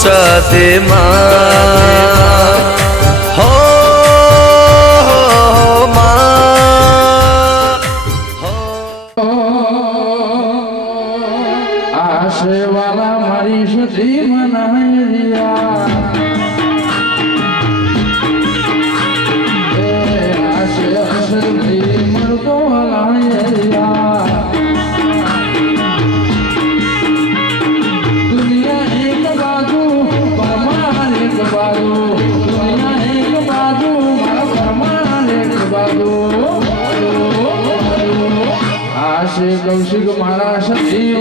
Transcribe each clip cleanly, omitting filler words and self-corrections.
સાથે માં હો માં આશેવાલા મારી સુધી મનાયા કૌશિક મારા સતી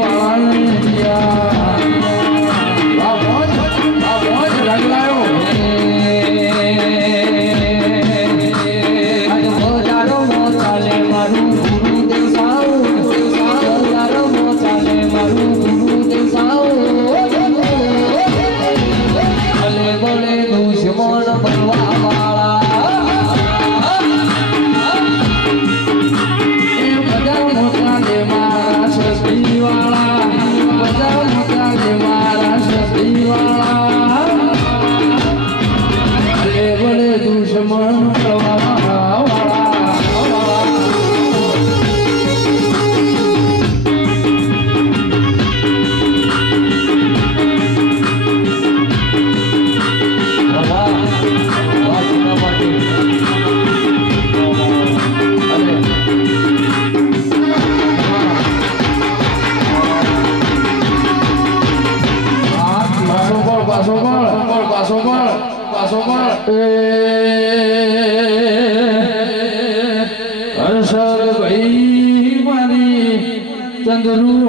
હર્ષદ ભાઈ મારી ચંદ્રુ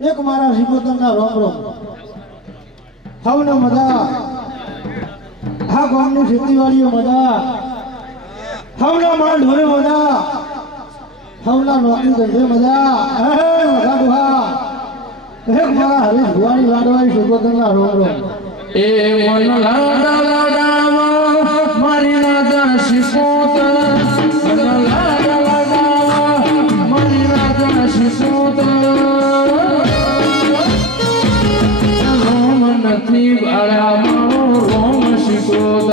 એક મારા શિકોતરના રોમ રોમ હવને મજા હા ગામની ખેતીવાડીઓ મજા હવના માલ ઢોરે મજા હવના નોકરી ધંધે મજા મજા દુહા એક મારા હરીશ ભુવાણી લાડવાઈ શિકોતરના રોમ રોમ એ મન લાડા લાડાવા મારી રાજા શિકોતર મન લાડા લાડાવા મારી રાજા શિકોતર નથી બાળા મારો રોમ શિકોતર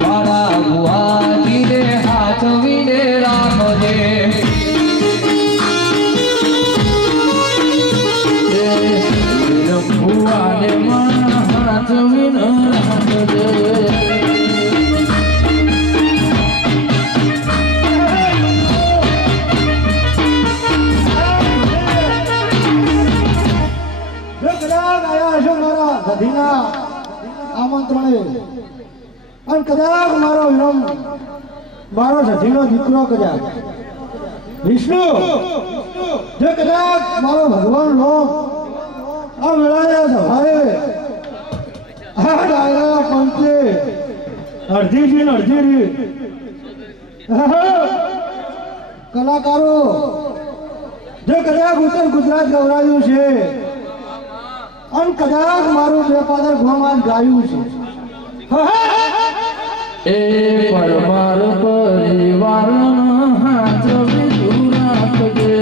બાળા ભુવાજી રે હાથ વિને રામ રે ભુવાને મારા હાથ વિને રામ રે આમંત્રણે અને કદાચ મારો વિરમ મારો સધીનો દીકરો કદાચ વિષ્ણુ જે કદાચ મારો ભગવાન નો આ મેળાયા સભાએ આ ડાયરા પંચે અડધી જીન અડધી રીત કલાકારો જે કદાચ ઉત્તર ગુજરાત ગવરાયું છે અને કદાચ મારું બે પાદર ગોમાં ગાયું છે એ પરમાર પરિવાર હાથ વિધુ રાખજે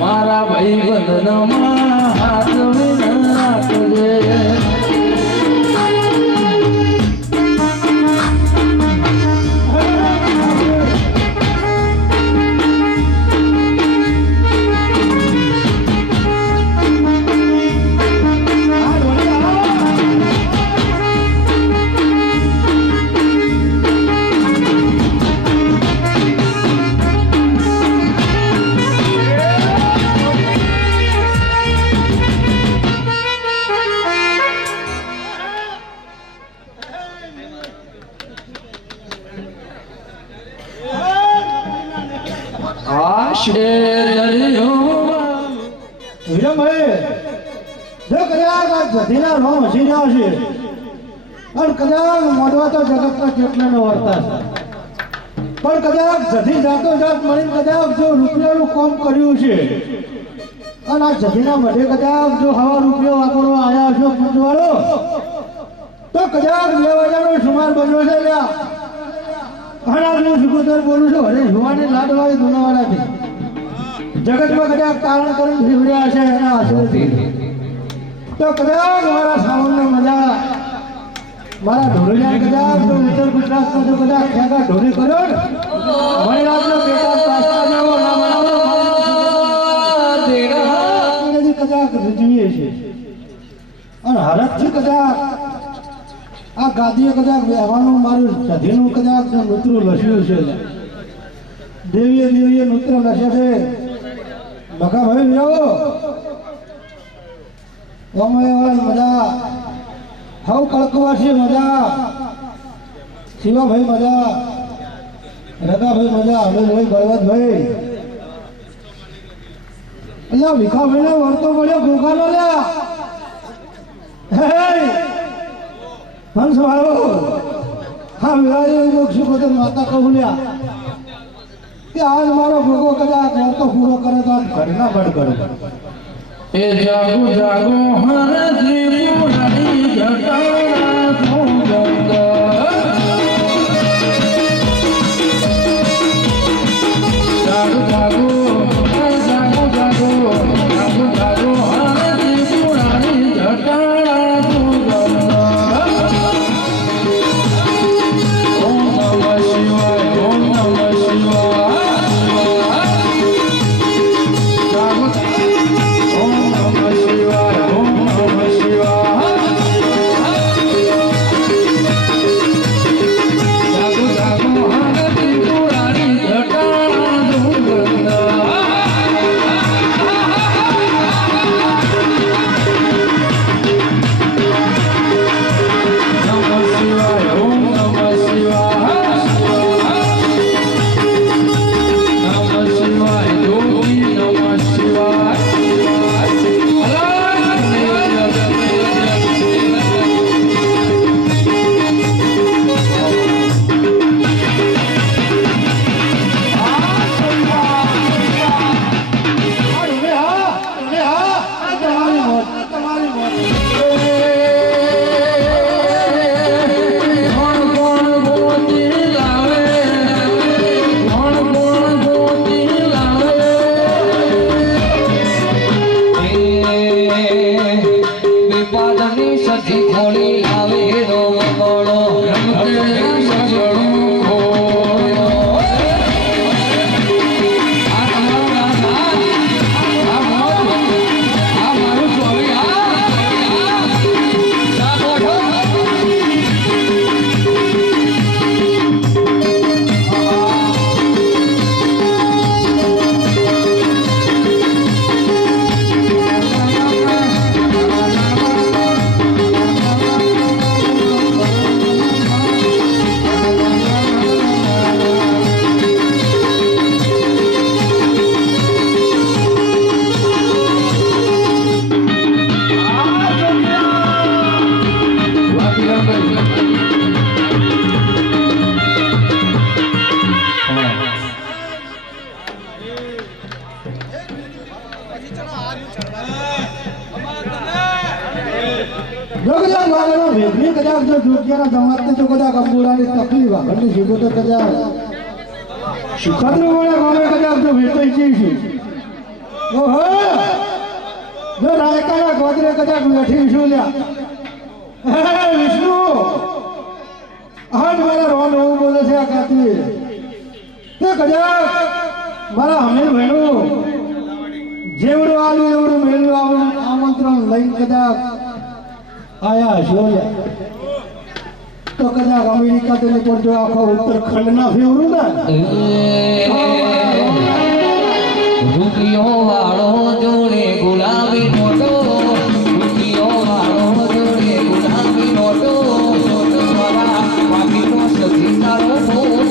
મારા ભાઈ બંધનમાં હાથ વિધુ રાખજે વિરમભાઈ જો કદાચ આ જધીના રોમ હસી રહ્યા છે અને કદાચ મોઢવા તો જગતમાં કેટલાનો વર્તા છે પણ કદાચ જધી જાતો જાત મળીને કદાચ જો રૂપિયાનું કામ કર્યું છે અને આ જધીના મઢે કદાચ જો હવા રૂપિયો વાપરવા આવ્યા છો પૂંજવાળો તો કદાચ 2 વાગ્યાનો સુમાર બન્યો છે લ્યા ઘણા હું સુગોદર બોલું છું હરે જોવાની લાડવાળી દુનાવાળાથી જગતમાં કદાચ કારણ કરીને જીવડ્યા છે એના આશીર્વાદથી તો કદાચ મારા સાવનની મજા મારા ઢોલિયા કદાચ તો ઉત્તર ગુજરાતમાં જો કદાચ ઠેકા ઢોલી કર્યો ને મહિરાજનો પેટા પાછા જાવો ના બનાવો કદાચ રીઝવીએ છે અને હરખથી કદાચ આ ગાદીએ કદાચ બેહવાનું મારું સધીનું કદાચ નૂતરું લસ્યું છે દેવીએ નૂત્ર લસ્યા છે બકાભાઈ વિરાવો ઓમયવાળ મજા હવ કળકવાસી મજા શિવાભાઈ મજા રગાભાઈ મજા અમીરભાઈ બળવંતભાઈ અલ્યા ભીખાભાઈ ને વળતો મળ્યો ગોગાનો લ્યા હે હંસ વાળો હા વિરાજી મોક્ષી પોતે માતા કહુલ્યા કે આજ મારો ભોગો કદાચ વળતો પૂરો કરે તો આજ ઘરના બળ કરે એ જાગો જાગો હરજી પુરાણી જટાણા ભોગંગા જાગો જાગો જાગો જાગો જાગો જાગો હરજી પુરાણી જટાણા ભોગંગા ઓમ નમઃ શિવાય ઓમ નમઃ શિવાય જાગો જો કદાચ મારા વેગની કદાચ જો દુનિયાના જમાતને જો કદાચ અંબુરાની તકલીફ આગળની શીખો તો કદાચ શીખતરું વડે ગમે કદાચ જો વેચાઈ જઈશું ઓહો જો રાયકાના ગોદરે કદાચ બેઠી છું લ્યા હે વિષ્ણુ આજ મારા રોન એવું બોલે છે આ કાતી તે કદાચ મારા હમીર બહેનું જેવડું આલું એવડું મેળવું આમંત્રણ લઈને કદાચ આયા જોયા તો કદાચ અમેરિકા તો પણ જો આખો ઉત્તરખંડ ના ફેવરું ને રૂપિયો વાળો જોડે ગુલાબી નોટો રૂપિયો વાળો જોડે ગુલાબી નોટો વાળા પાકીનો સજી તારો ફોટો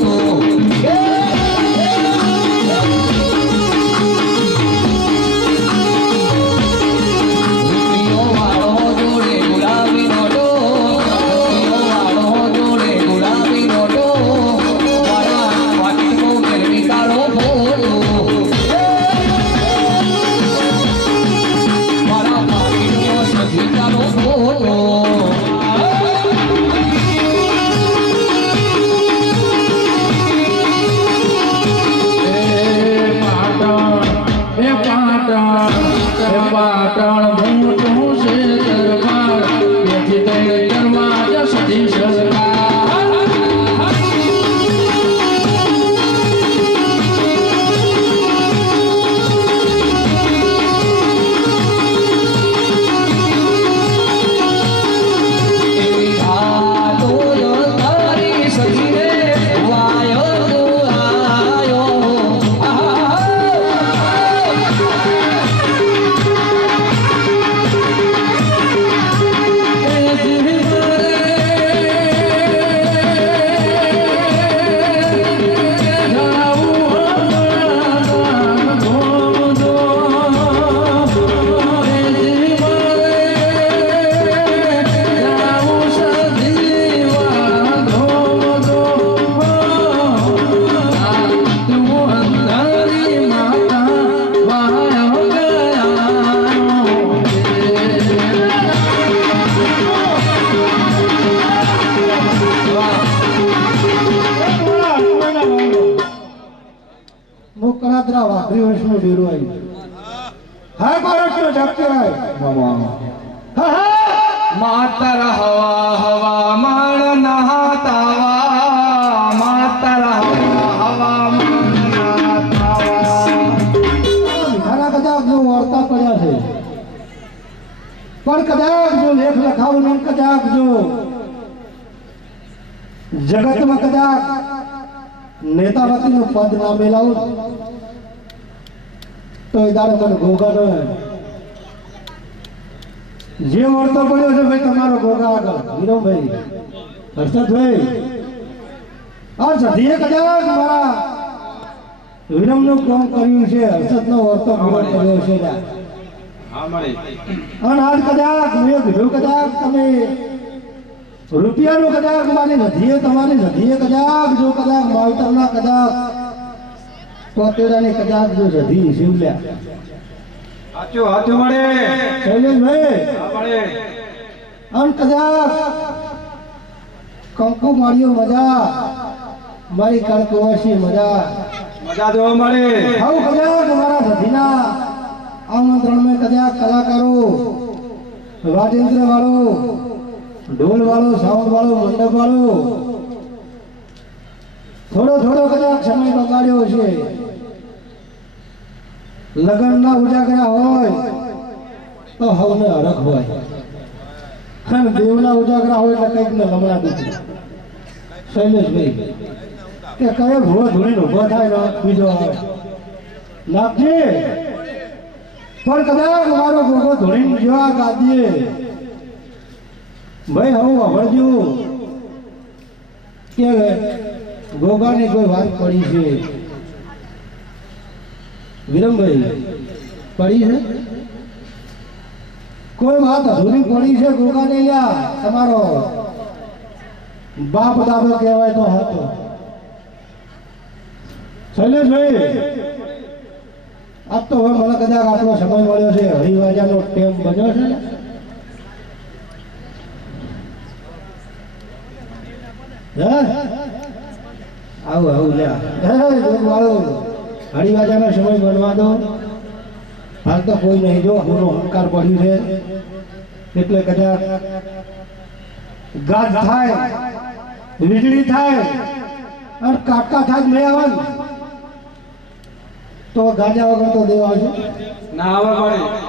કરાદરા વાઘરી વંશનું ડેરું આવ્યું હા ભારતનો જપ કહેવાય હા હા માતર હવા હવા માણ નહાતાવા માતર હવા હવા માણ નહાતાવા ઘણા કદાચ જો વાર્તા પડ્યા છે પણ કદાચ જો લેખ લખાવું ને કદાચ જો જગતમાં કદાચ નેતાવતીનું પદ ના મેલાવું તો એ દાડો મને ગોગા નો જે વાર્તો પડ્યો છે ભાઈ તમારો ગોગા આગળ વીરમભાઈ હર્ષદભાઈ આ સધીએ કદાચ મારા વિરમનું કામ કર્યું છે હર્ષદનો વાર્તો પૂરો કર્યો છે અને આજ કદાચ મેં કીધું કદાચ તમે રૂપિયાનું કદાચ મારી નદીએ તમારી નદીએ કદાચ જો કદાચ માવતરના કદાચ પોતેડાની કદાચ જો નદી શિવલ્યા હાચું હાચું મળે શૈલેષભાઈ મળે આમ કદાચ કંકુ માર્યો મજા મારી કણકવાસી મજા મજા જોવા મળે આવું કદાચ મારા નદીના આમંત્રણ મેં કદાચ કલાકારો વાજેન્દ્ર વાળો ઢોલ વાળો સાઉન્ડ વાળો મંડપ વાળો થોડો થોડો કદાચ સમય બગાડ્યો છે લગ્નના ઉજાગરા હોય તો હવને હરખ હોય અને દેવના ઉજાગરા હોય એટલે કંઈક ને લમણા દુખે શૈલેષભાઈ કે કયો ભૂવો ધૂળીને ઉભો થાય ને બીજો આવે નાખજે પણ કદાચ મારો ભૂવો ધૂળીને જેવા ગાદીએ ભાઈ હું સાંભળજો કે ગોગાની કોઈ વાત પડી છે વિરમભાઈ પડી છે કોઈ વાત અધૂરી પડી છે ગોગાને યા તમારો બાપ દાદો કહેવાય તો હતો શૈલેષભાઈ આજ તો હવે મને કદાચ આપણો સમય મળ્યો છે હરિવાજાનો ટેમ બન્યો છે ને આવું લે મારું હરિવાજાનો સમય બનવા દો હાલ તો કોઈ નહીં જો ગુનો અહંકાર પડ્યું છે એટલે કદાચ ગાજ થાય વીજળી થાય અને કાકા થાય લઈ આવવાનું તો ગાજા વગર તો દેવા આવશે ના આવે મળે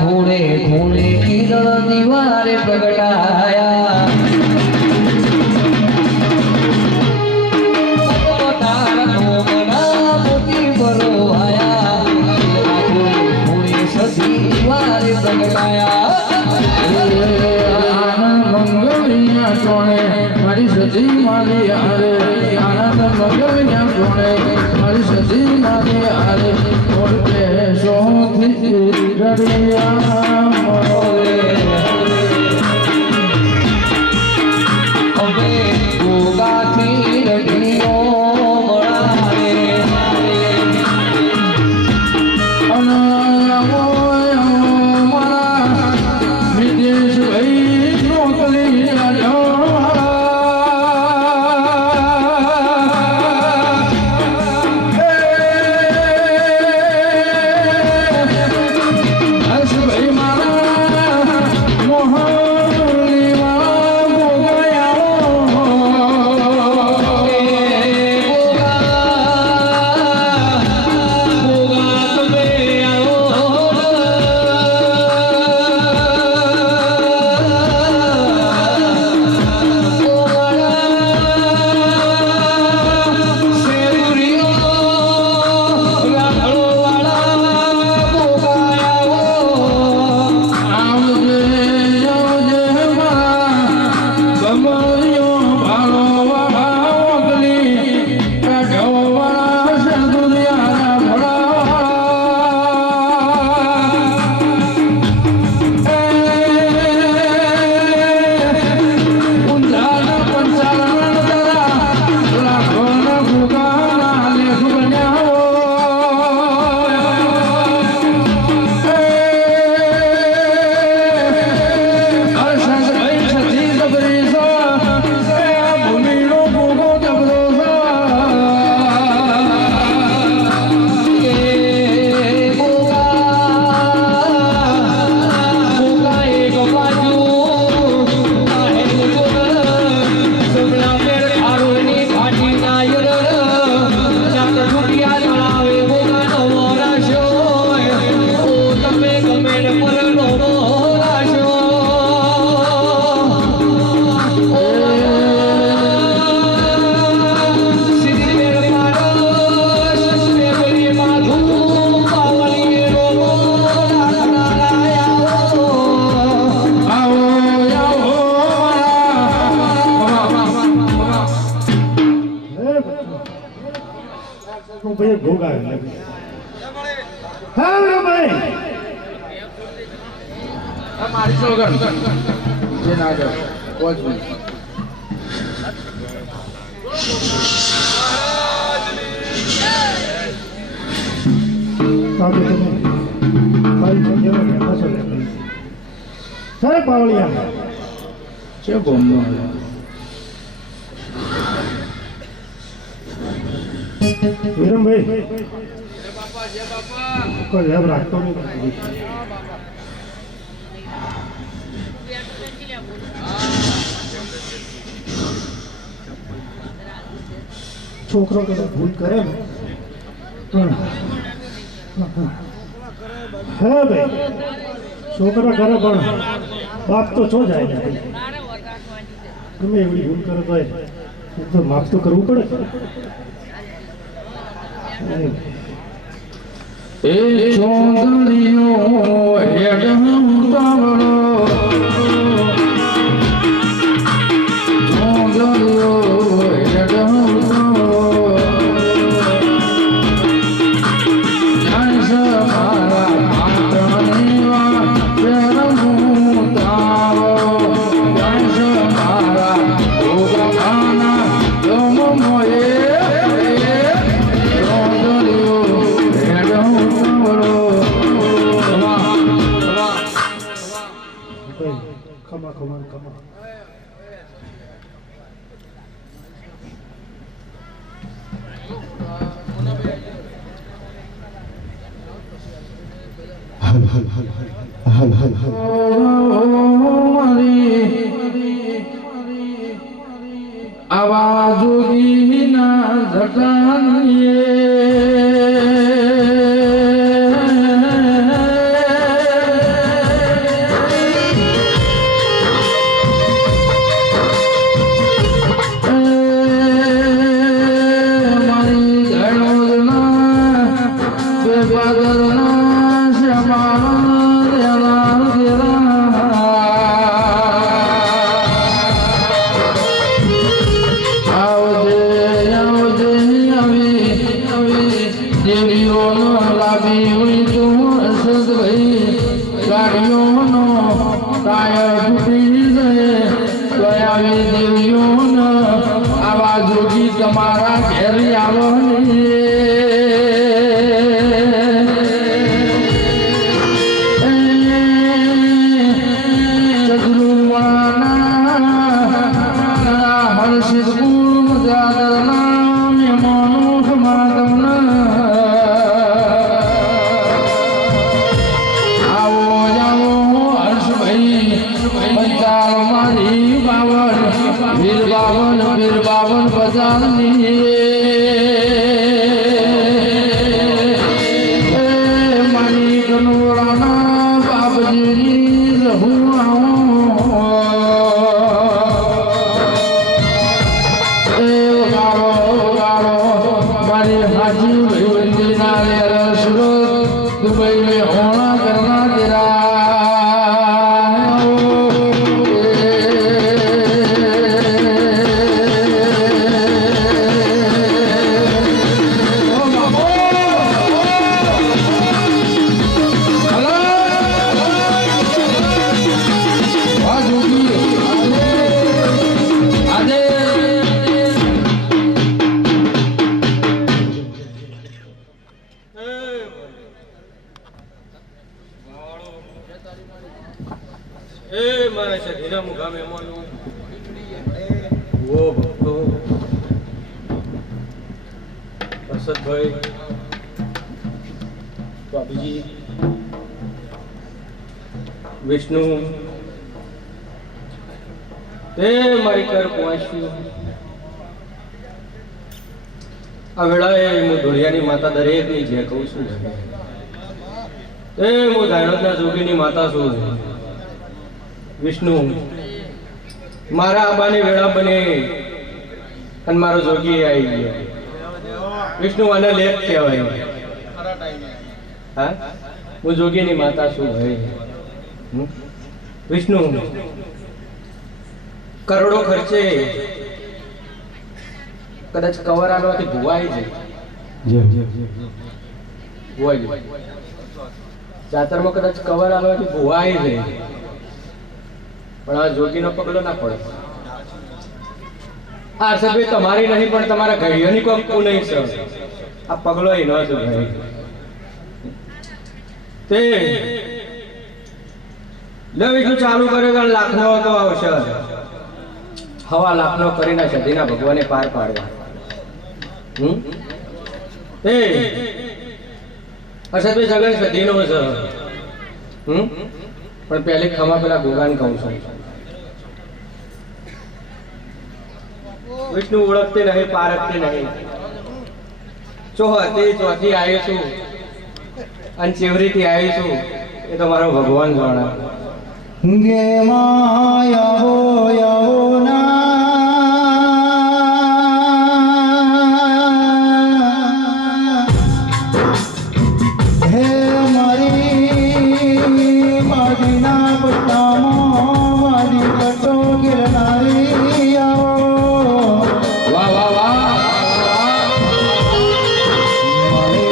ખૂણે ખૂણે કિરણ દિવારે પ્રગટાયા મોતી ભરોવાયા ખૂણે સતી દિવારે પ્રગટાયા મંગલિયા કોણે મારી સતી મારી હારે આનંદ મંગલિયા કોણે મારી સતી મારી હારે ઓળખે સોથી રડિયા મોરે હવે ગોગાથી રડિયો મળાવે ભાઈ ભોગા હા ભાઈ મારી સોગન જે ના ગયો કોચ આજે તમે મારી જગ્યામાં બેઠા છો લે. સાહેબ પાવળિયા છે બોમ્બનો વિરમભાઈ કોઈ લેબ રાખતો નહીં. છોકરો કદાચ ભૂલ કરે ને પણ હે ભાઈ છોકરા કરે પણ બાપ તો છો જાય ને ગમે એવડી ભૂલ કરે તો માફ તો કરવું પડે. એ ચોંદડીઓ હેડમ પાવડો ચોંદડીઓ હેડમ પાવડો જાણસ મારા માતણીવા પેરમું તાવો જાણસ મારા ભોગવાના દમ મોયે ખમા ખમા ખમા. આવાજોગીના જટાનીએ તમારા ઘેરી આવો બાવન બજારની મારી કનોરાના બાપજીની હું મારી હાજી ભૈવંદીના લેર સુરત દુબઈ में होना करना तेरा હર્ષદભાઈ બાબુજી વિષ્ણુ તે મારી ઘર પહોંચ્યું. આ વેળાએ હું ધોળિયાની માતા દરેકની જે કહું છું તે હું ધાણોદના જોગીની માતા છું. વિષ્ણુ મારા આબાની વેળા બને અને મારો જોગી આવી ગયો. વિષ્ણુ આને લેખ કહેવાય. હા હું જોગીની માતા છું ભાઈ. વિષ્ણુ કરોડો ખર્ચે કદાચ કવર આલવાથી ભુવાઈ જાય. જાતરમાં કદાચ કવર આલવાથી ભુવાઈ જાય પણ આ જોગીનો પગલો ના પડે. આ સભી તમારી નહીં પણ તમારા ઘડિયાની કોક કુ નહીં સર આ પગલો ય ન છે ભાઈ તે લવિષ્ણુ ચાલુ કર્યો તો લાખનો હતો અવસર હવા લાખનો કરીને સદીના ભગવાને પાર પાડ્યા એ અસભી સગન સદીનો છે પણ પહેલી ખમા પેલા ગોગાન કહું છું વિષ્ણુ ઓળખતી નહીં પારખતી નહીં ચોથી આવી છું અને ચેવરીથી આવી છું એ તો મારો ભગવાન જાણે ગે માયાવો યાવો ના હે મારી માદીના પટ્ટામો મારી કટો ગિરનારી આવો વાહ વાહ વાહ મારે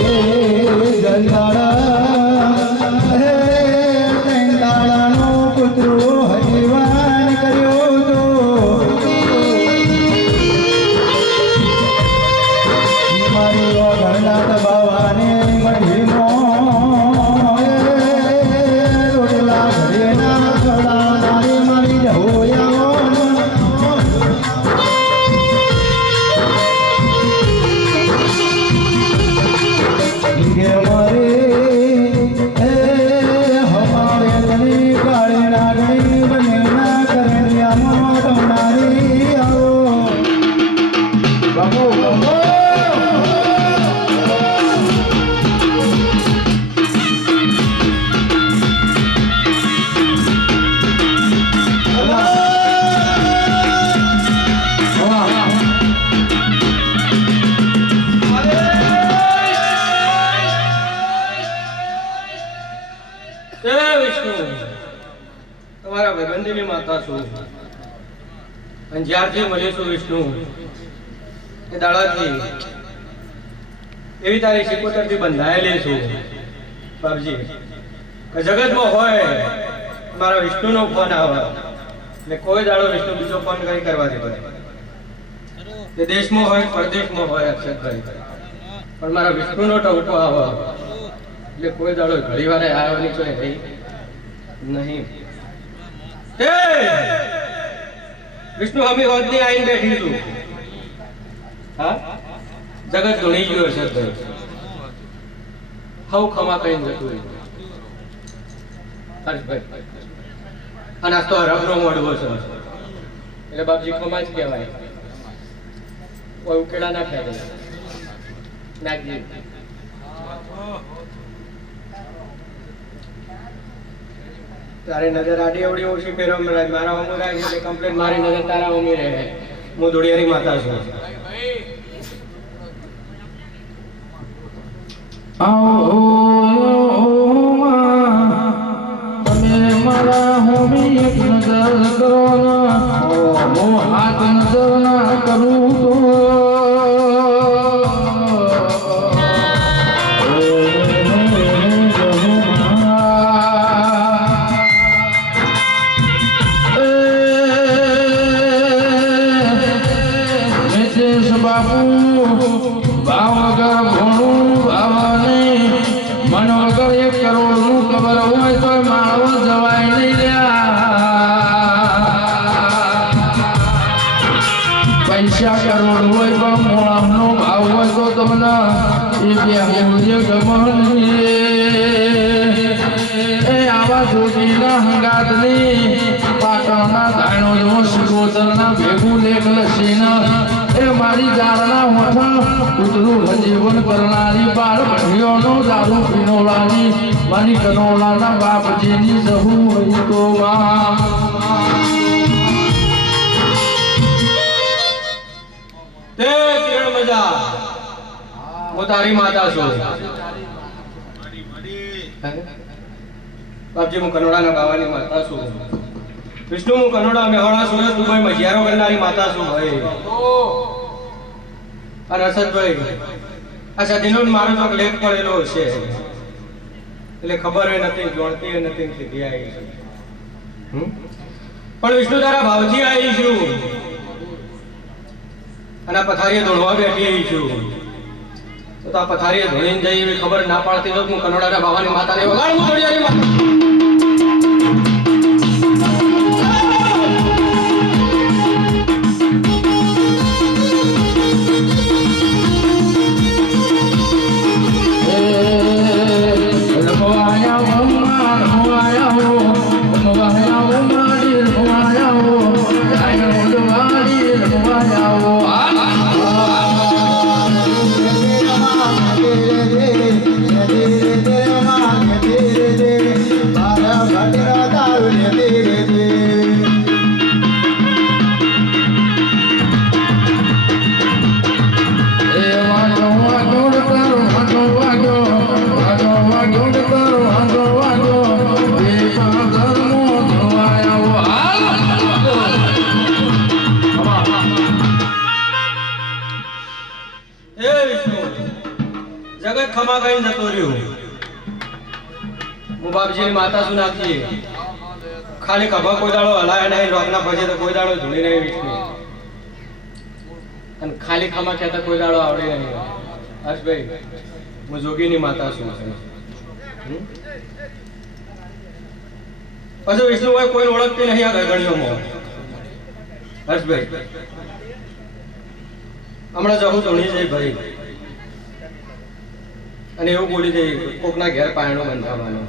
ગંધાડા હે ગંધાડાનો પુત્રો હરિવાન કર્યો તો મારી ઘરનાથ બાવાને મઢીનો રોટલા ઘરેના ખવડાવનારી મારી જહોયાઓ गे मारे ए हमारे तनी काले नागनी बने ना करनिया मोट नारी आओ ગમો ગમો એ વિષ્ણુ તમારા ભાઈબંધીની માતા છું અને જ્યારથી મળીશું વિષ્ણુ એ દાડાથી એવી તારી શિકોતરથી બંધાયેલી છું બાપજી કે જગતમાં હોય મારા વિષ્ણુનો ફોન આવે ને કોઈ દાડો વિષ્ણુ બીજો ફોન કઈ કરવા દેતો તે દેશમાં હોય પરદેશમાં હોય અક્ષરભાઈ પણ મારા વિષ્ણુનો ટવટો આવે એટલે કોઈ દાડો ઘડી વારે આવવાની કોઈ રહી નહીં એ વિષ્ણુ અમે હોદની આઈને બેઠી છું હા જગત ધોણી ગયો છે હવ ખમા કહીને જતું રહ્યું હર્ષભાઈ અને આ તો હરફનો મોડવો છે એટલે બાપજી ખમા જ કહેવાય કોઈ ઉકેલા ના ખેડે નાખજી તારી નજર આડી અવડી ઓછી ફેરવ મારા અમુરાય એટલે કમ્પ્લેટ મારી નજર તારા ઉમી રહે હું દોડિયારી માતા છું તમે મારા હોમી એક નજર કરો હું હાથ નજર ના કરું તો બાપુ ભાવ વગર ભોણું ભાવ નહીં મન વગર 1 કરોડનું કબર હોય તો માળો જવાય નહીં પૈસા કરોડ હોય પણ મોળાનો ભાવ હોય તો તમને એ એ આવા જોડીના હંગાતની પાટણના ધાણો જો શિકોતરના ભેગું લેખ લસીના એ મારી જારના હોઠ ઉતરું હજીવન કરનારી બાળ ભણીઓનો દારૂ પીનોળાની મારી કનોળાના બાપજીની સહુ હોય તો તે કિરણ મજા હું તારી માતા છું બાપજી હું કનોડાના બાવાની માતા છું વિષ્ણુ હું કનોડા મેહોણા સુરત દુબઈ મજિયારો કરનારી માતા છું ભાઈ અને અસદભાઈ આ સદીનો મારો તો લેખ પડેલો છે એટલે ખબર નથી જોણતી નથી સીધી આવી છે પણ વિષ્ણુ તારા ભાવથી આવી છું અને આ પથારીએ ધોળવા બેઠી છું તો આ પથારીએ ધોળીને જઈ એવી ખબર ના પાડતી તો હું કનોડાના બાવાની માતાને વગાડ હું ધોળિયાની માતા જગત ખમા કઈ જતો રહ્યો હું બાપજીની માતા શું નાખીએ ખાલી ખભા કોઈ દાડો હલાય નહીં રોગના ભજે તો કોઈ દાડો ધૂણી નહીં વિષ્ણુ અને ખાલી ખમા કહેતા કોઈ દાડો આવડે નહીં હર્ષભાઈ હું જોગીની માતા છું પછી વિષ્ણુ ભાઈ કોઈ ઓળખતી નહીં આ ગરગણીઓમાં હર્ષભાઈ હમણાં જવું ધૂણી જઈ ભાઈ અને એવું બોલી દે કોકના ઘેર પાયણો બંધાવવાનો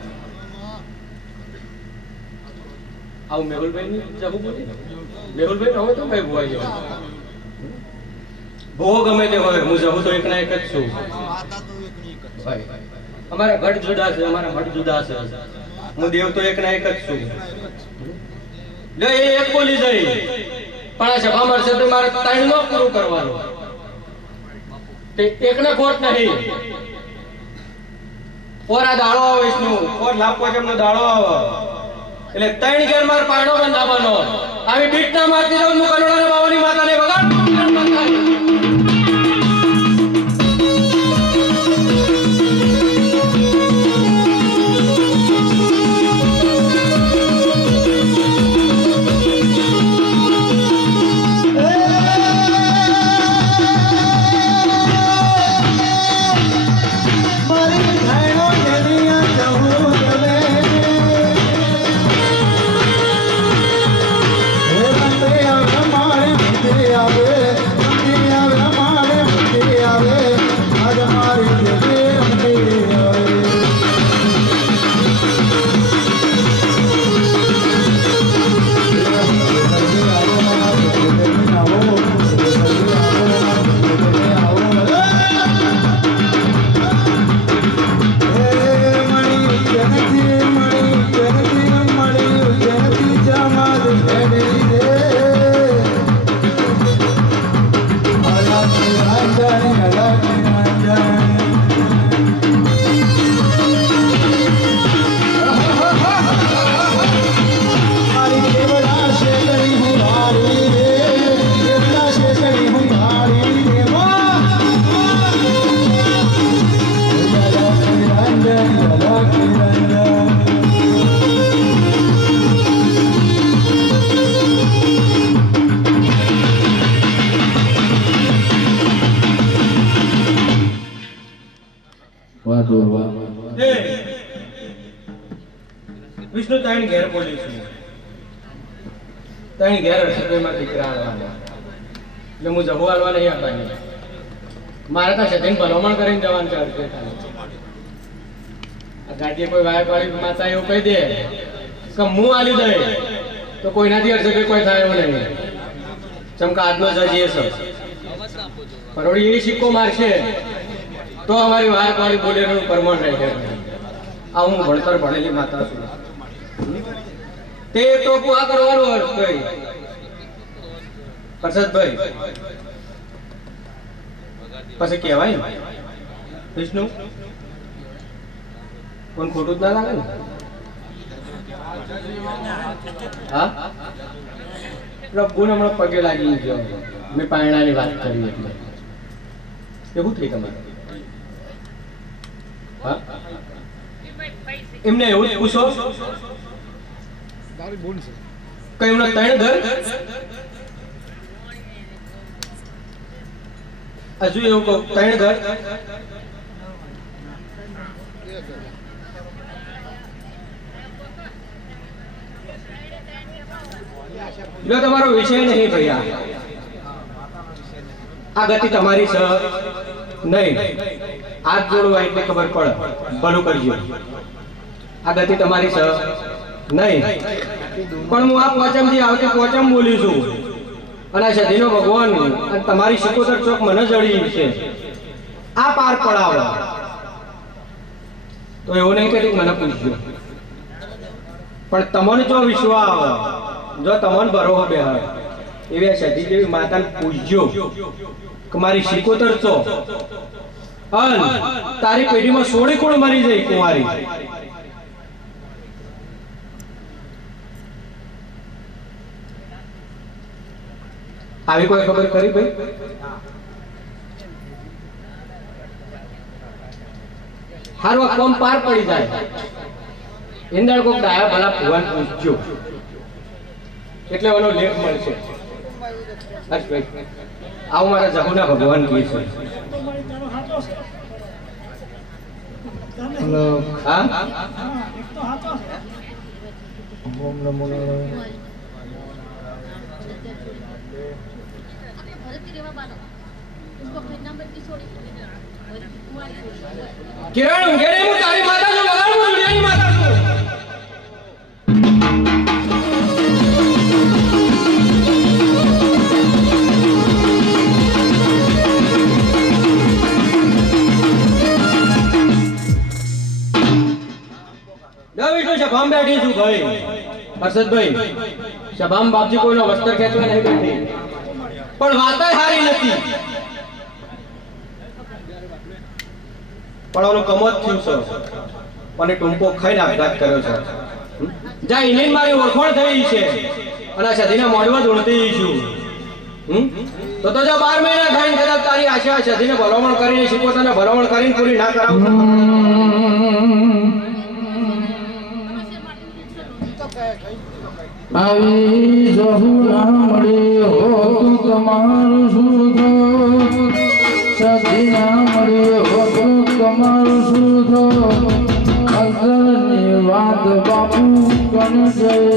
આવું મેહુલભાઈ ની જવું બોલી મેહુલભાઈ હવે તો ભાઈ ભોવાઈ ગયો ભો ગમે તે હોય હું જવું તો એકના એક જ છું ભાઈ અમારા ગઢ જુદા છે અમારા મઠ જુદા છે હું દેવ તો એકના એક જ છું લે એ એક બોલી જઈ પણ આ સભા મળશે તો મારે ત્રણ નો પૂરું કરવાનું તે એકને ખોટ નહીં ઓરા દાડો આવે વિષ્ણુ ઓર લાપો જેમનો દાડો આવે એટલે ત્રણ ઘેર માર પાણો બંધાવાનો આવી બીટ ના મારતી રહું હું કનોડાના બાવાની માતાને વગાડ વિષ્ણુ ત્રણ ઘેર બોલી છું ત્રણ ઘેર હર્ષભાઈમાં દીકરા આવવાના એટલે હું જવું હાલવા નહીં આવવાની મારે તો સતીન ભલામણ કરીને જવાનું છે હર્ષભાઈ ગાડીએ કોઈ વાયકવાળી માતા એવું કહી દે કે હું આલી દે તો કોઈનાથી હર્ષભાઈ કોઈ થાય એવું નહીં ચમકા આજનો જજ એ છે પરોડી એ સિક્કો મારશે તો અમારી વાયકવાળી બોલેનું પરમાણ રહે છે આ હું ભણતર ભણેલી માતા છું તે તો પૂરા કરવાનું હર્ષભાઈ પ્રસાદભાઈ પછી કહેવાય ને વિષ્ણુ કોણ ખોટું જ ના લાગે ને હા પ્રભુને હમણાં પગે લાગી ગયો મેં પાયણાની વાત કરી એટલે એવું થઈ તમારે હા એમને એવું જ પૂછો કઈ ત્રણ ઘર હજુ એવું કહું 3 ઘર જો તમારો વિષય નહીં ભૈયા આ ગતિ તમારી છે નહીં હાથ જોડવા એટલે ખબર પડે ભલું કરજો આ ગતિ તમારી છે નહીં પણ હું આ પોચમથી આવતી પોચમ બોલી છું અને આ સધીનો ભગવાન અને તમારી શિકોતર ચોક મને જડી છે આ પાર પડાવો તો એવું નહીં કે મને પૂછજો પણ તમને જો વિશ્વાસ આવે જો તમને બરોબર બે એવી સધી જેવી માતાને પૂછજો કે મારી શિકોતર ચો અન તારી પેઢીમાં 16 કોણ મરી જાય કુંવારી આવી કોઈ ખબર ખરી ભાઈ હારો કોમ પાર પડી જાય ઇંદર કોક ડાયા ભલા ભગવાન પૂછજો એટલે ઓનો લેખ મળશે હર્ષભાઈ આવું મારા જહુના ભગવાન કહે છે હા ઓમ નમો નારાયણ કિરણ ઊંઘે નહીં, હું તારી માતા છું, લગાડ હું દુનિયાની માતા છું. વિષ્ણુ સભામાં બેઠી છું ભાઈ હર્ષદભાઈ, સભામાં બાપજી કોઈનો વસ્ત્ર ખેંચવા નહીં બેઠી, પણ વાત સારી નથી. પણ ઓલું કમોત થયું છે અને ટૂંપો ખાઈને આપઘાત કર્યો છે. જા એને મારી ઓળખાણ થઈ છે અને સધીના મોઢમાં ધૂણતી છું. તો જો 12 મહિના ખાઈને કદાચ તારી આશા સધીને ભલામણ કરીને શીખવતાને ભલામણ કરીને પૂરી ના કરાવું. આવી જહુ ના મળે હો તમારું સુધો, સધી ના મળે હો તમારું સુધો, અંતરની વાત બાપુ કન જઈ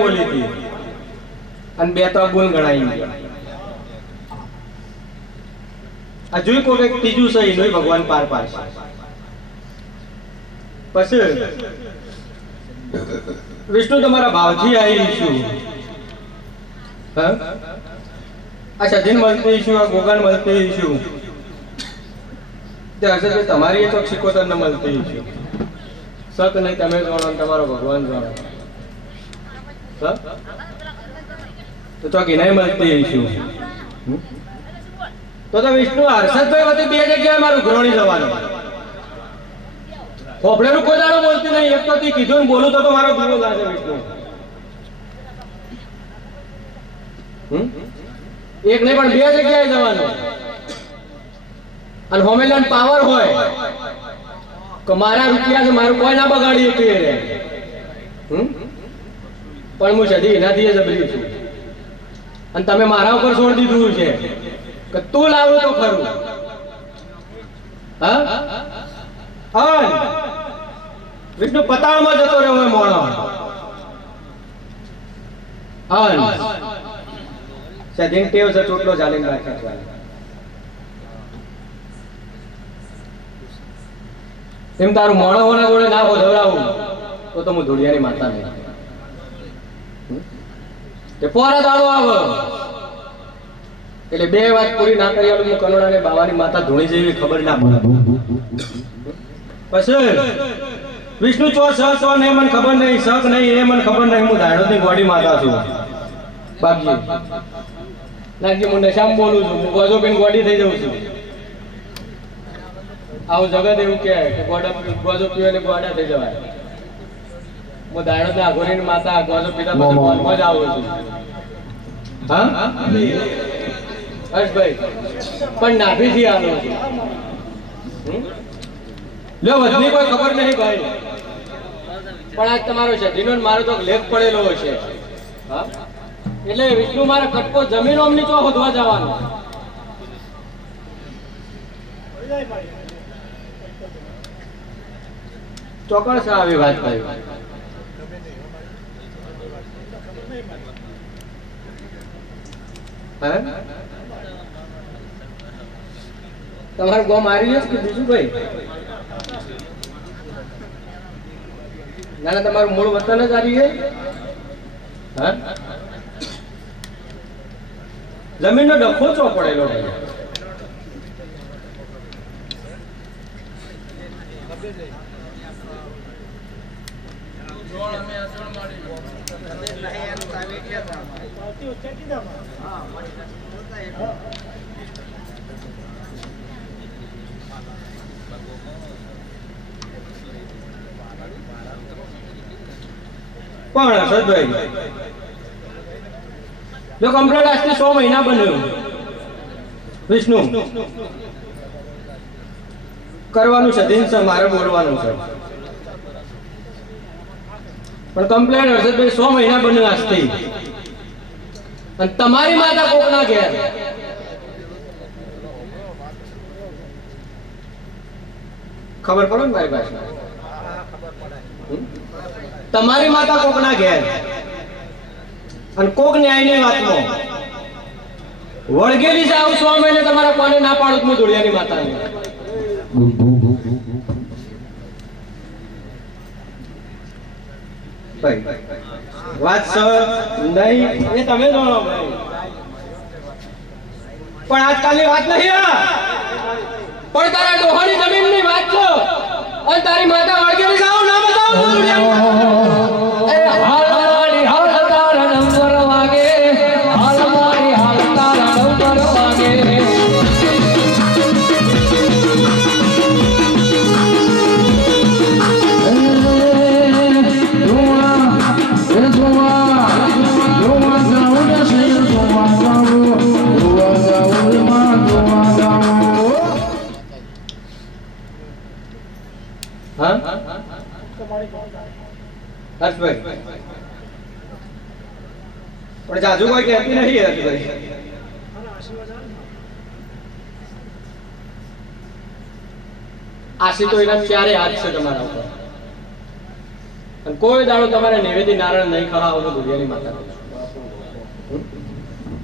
બોલી હતી અને 2 તો ગુણ ગણાઈ. આ જોઈ કોઈ એક ત્રીજું સહી નહીં ભગવાન પાર પાડશે. પછી વિષ્ણુ તમારા ભાવથી આવી છું, આ સધીન મળતી છું, આ ગોગાન મળતી છું, તે હશે તમારી તો શિકોતર ને મળતી છું. સત નહીં તમે જાણો, તમારો ભગવાન જાણો. તો ચોક એનાય મળતી છું. તો વિષ્ણુ હર્ષદભાઈ વતી 2 જગ્યાએ મારું ગ્રહણી જવાનું. ખોપડેનું કોઈ દાડો બોલતી નહીં, એક તો તી કીધું ને બોલું તો મારો દીવો જાશે વિષ્ણુ. એક નહીં પણ 2 જગ્યાએ જવાનું. અને હોમેલાન પાવર હોય કે મારા રૂપિયા છે, મારું કોઈ ના બગાડી શકે રે. પણ હું સધી એનાથી જબરી છું અને તમે મારા ઉપર છોડી દીધું છે કે તું લાવું તો ખરું. હા વિષ્ણુ પતાળમાં જતો રહ્યો હોય મોણો. સધીન ટેવ છે ચોટલો ચાલીને રાખે. એમ તારું મોણો હોના જોડે ના ધવરાવું તો હું ધોળિયાની માતા નહીં. તે પોરા દાડો આવે એટલે 2 વાત પૂરી ના કરી આલું. કનોડા ને બાવાની માતા ધોણી જેવી ખબર ના પડે. પછી વિષ્ણુ ચો સ નહીં મને ખબર નહીં, શક નહીં એ મને ખબર નહીં. હું ધાણોદની ગોડી માતા છું બાપજી. નાગજી હું નશામ બોલું છું, હું ગોજોબીન ગોડી થઈ જાઉં છું. આવું જગત એવું કે ગોજો પીવે ને ગોડા થઈ જવાય. હું દાડો ના અઘોરીની માતા ગોજો પીતા પછી મોનમાં જ આવું છું. હા હર્ષભાઈ પણ નાભીથી આલો છે લ્યો વધની કોઈ ખબર નહીં ભાઈ પણ આજ તમારો શધીનો ને મારો તો લેખ પડેલો હશે હા એટલે વિષ્ણુ મારા કટકો જમીનો અમની તો હોદવા જવાનો ચોક્કસ આવી વાત કરી તમારું ગો મારી લે કે બીજું ભાઈ ના તમારું મૂળ વતન જ આવી હા જમીનનો ડખો ચો પડેલો કોણ હર્ષદભાઈ જો કમ્પ્લેટ આજથી 100 મહિના બન્યું વિષ્ણુ કરવાનું છે દિન છે મારે બોલવાનું છે પણ કમ્પ્લેટ હર્ષદભાઈ 100 મહિના બન્યું આજથી અને તમારી માતા કોકના ઘેર ખબર પડે ને મારી પાસે તમારી માતા કોકના ઘેર અને કોક ન્યાયની વાતમાં વળગેલી છે આવું 100 મહિને તમારા કોને ના પાડું હું ધોળિયાની માતાને ભાઈ વાત સર નહીં એ તમે જાણો ભાઈ પણ આજકાલની વાત નહીં પણ તારા ડોહાની જમીનની વાત છે અને તારી માતા વળગેલી છે આવું ના બતાવો ધોળિયાની એ હાલ મારી હાલ તારા નંબર વાગે હાલ મારી હાલ તારા નંબર વાગે હર્ષભાઈ પણ જાજુ કોઈ કહેતી નહીં હર્ષભાઈ આશી તો એના ચારે હાથ છે તમારા ઉપર અને કોઈ દાડો તમારે નિવેદી નારાયણ નહીં ખરાવવાનું દુનિયાની માતા